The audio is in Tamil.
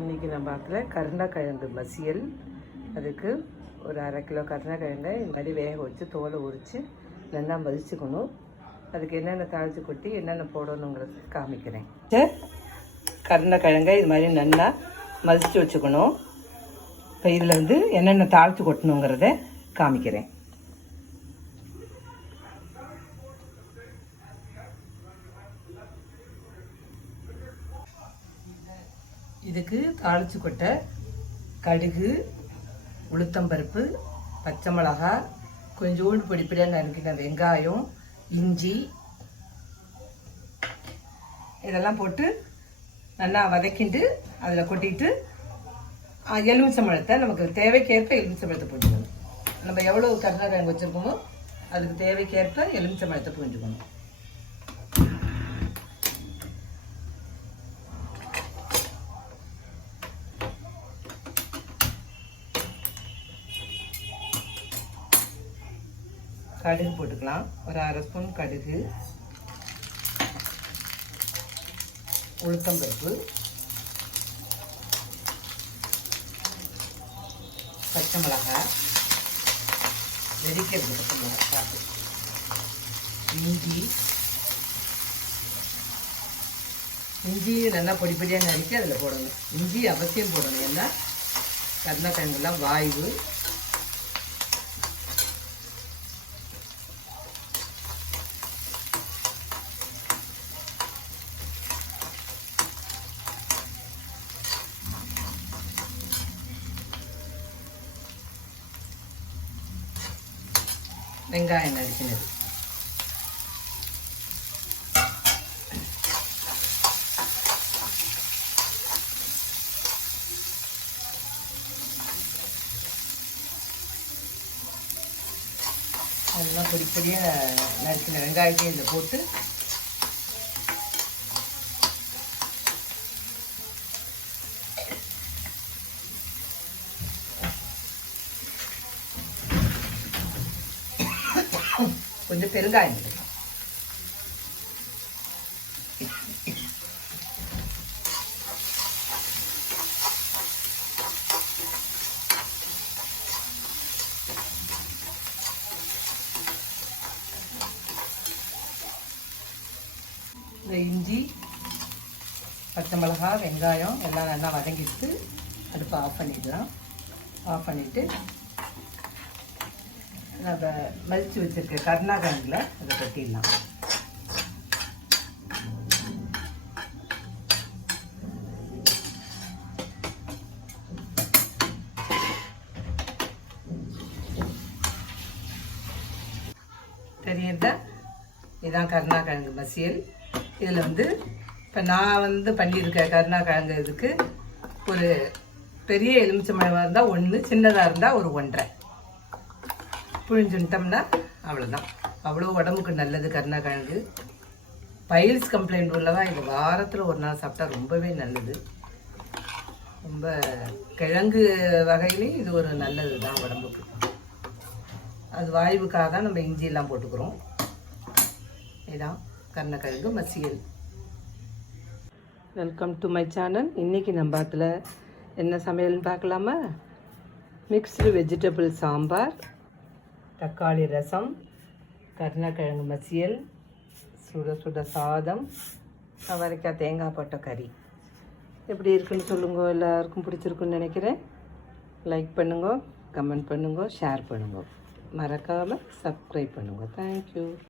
இன்றைக்கி நம்ம பார்க்கல கருணக்கிழங்கு மசியல். அதுக்கு ஒரு 1/2 கிலோ கருணக்கிழங்கை இந்த மாதிரி வேக வச்சு தோலை உரித்து நல்லா மதிச்சுக்கணும். அதுக்கு என்னென்ன தாளித்து கொட்டி என்னென்ன போடணுங்கிறது காமிக்கிறேன். கருணக்கிழங்கை இது மாதிரி நல்லா மதித்து வச்சுக்கணும். இப்போ இதில் என்னென்ன தாளித்து கொட்டணுங்கிறத காமிக்கிறேன். இதுக்கு தாளித்து கொட்ட கடுகு, உளுத்தம்பருப்பு, பச்சை மிளகா, கொஞ்சோண்டு பொடிப்படியாக நறுக்கின வெங்காயம், இஞ்சி இதெல்லாம் போட்டு நல்லா வதக்கிட்டு அதில் கொட்டிட்டு எலுமிச்சம்பழத்தை நமக்கு தேவைக்கேற்ப எலுமிச்சம்பழத்தை புரிஞ்சுக்கணும். நம்ம எவ்வளோ கருணக்கிழங்கு வச்சுருக்கோமோ அதுக்கு தேவைக்கேற்ப எலுமிச்சம்பழத்தை புரிஞ்சுக்கணும். கடுகு போட்டுக்கலாம். ஒரு 1/2 ஸ்பூன் கடுகு, உளுத்தம்பருப்பு, பச்சை மிளகாய், வெடிக்கிறது பச்சை மிளகாய், இஞ்சி நல்லா பொடிப்படியாக நறுக்கி அதில் போடணும். இஞ்சி அவசியம் போடணும். ஏன்னா கருணக்கிழங்குலாம் வாய்வு. வெங்காயம் நறுக்கினது, அதெல்லாம் பொடிப்படியாக நறுக்கின வெங்காயத்தையும் இதில் போட்டு கொஞ்சம் பெருங்காயம் எடுக்கலாம். இந்த இஞ்சி, பச்சை மிளகாய், வெங்காயம் எல்லாம் நல்லா வதங்கிட்டு அடுப்பை ஆஃப் பண்ணிடலாம். ஆஃப் பண்ணிவிட்டு நம்ம மதித்து வச்சுருக்க கருணக்கிழங்குல அதை கொட்டிடலாம். தெரியறதா? இதுதான் கருணக்கிழங்கு மசியல். இதில் இப்போ நான் பண்ணியிருக்க கருணக்கிழங்கு இதுக்கு ஒரு பெரிய எலுமிச்சம்பழமாக இருந்தால் 1, சின்னதாக இருந்தால் ஒரு 1.5 புழிஞ்சுட்டோம்னா அவ்வளோதான். அவ்வளோ உடம்புக்கு நல்லது கருணக்கிழங்கு. பைல்ஸ் கம்ப்ளைண்ட் உள்ளவா இது வாரத்தில் ஒரு நாள் சாப்பிட்டா ரொம்பவே நல்லது. ரொம்ப கிழங்கு வகையிலையும் இது ஒரு நல்லது தான் உடம்புக்கு. அது வாய்வுக்காக தான் நம்ம இஞ்சியெல்லாம் போட்டுக்கிறோம். இதுதான் கருணக்கிழங்கு மசியல். Welcome to my channel. இன்றைக்கி நம்ம அதில் என்ன சமையல்னு பார்க்கலாமா? மிக்ஸ்டு வெஜிடபிள் சாம்பார், தக்காளி ரசம், கருணக்கிழங்கு மசியல், சுட சுட சாதம், அவரைக்காய் தேங்காய் போட்ட கறி. எப்படி இருக்குன்னு சொல்லுங்க. எல்லாருக்கும் பிடிச்சிருக்குன்னு நினைக்கிறேன். லைக் பண்ணுங்க, கமெண்ட் பண்ணுங்க, ஷேர் பண்ணுங்க, மறக்காமல் சப்ஸ்கிரைப் பண்ணுங்க. தேங்க்யூ.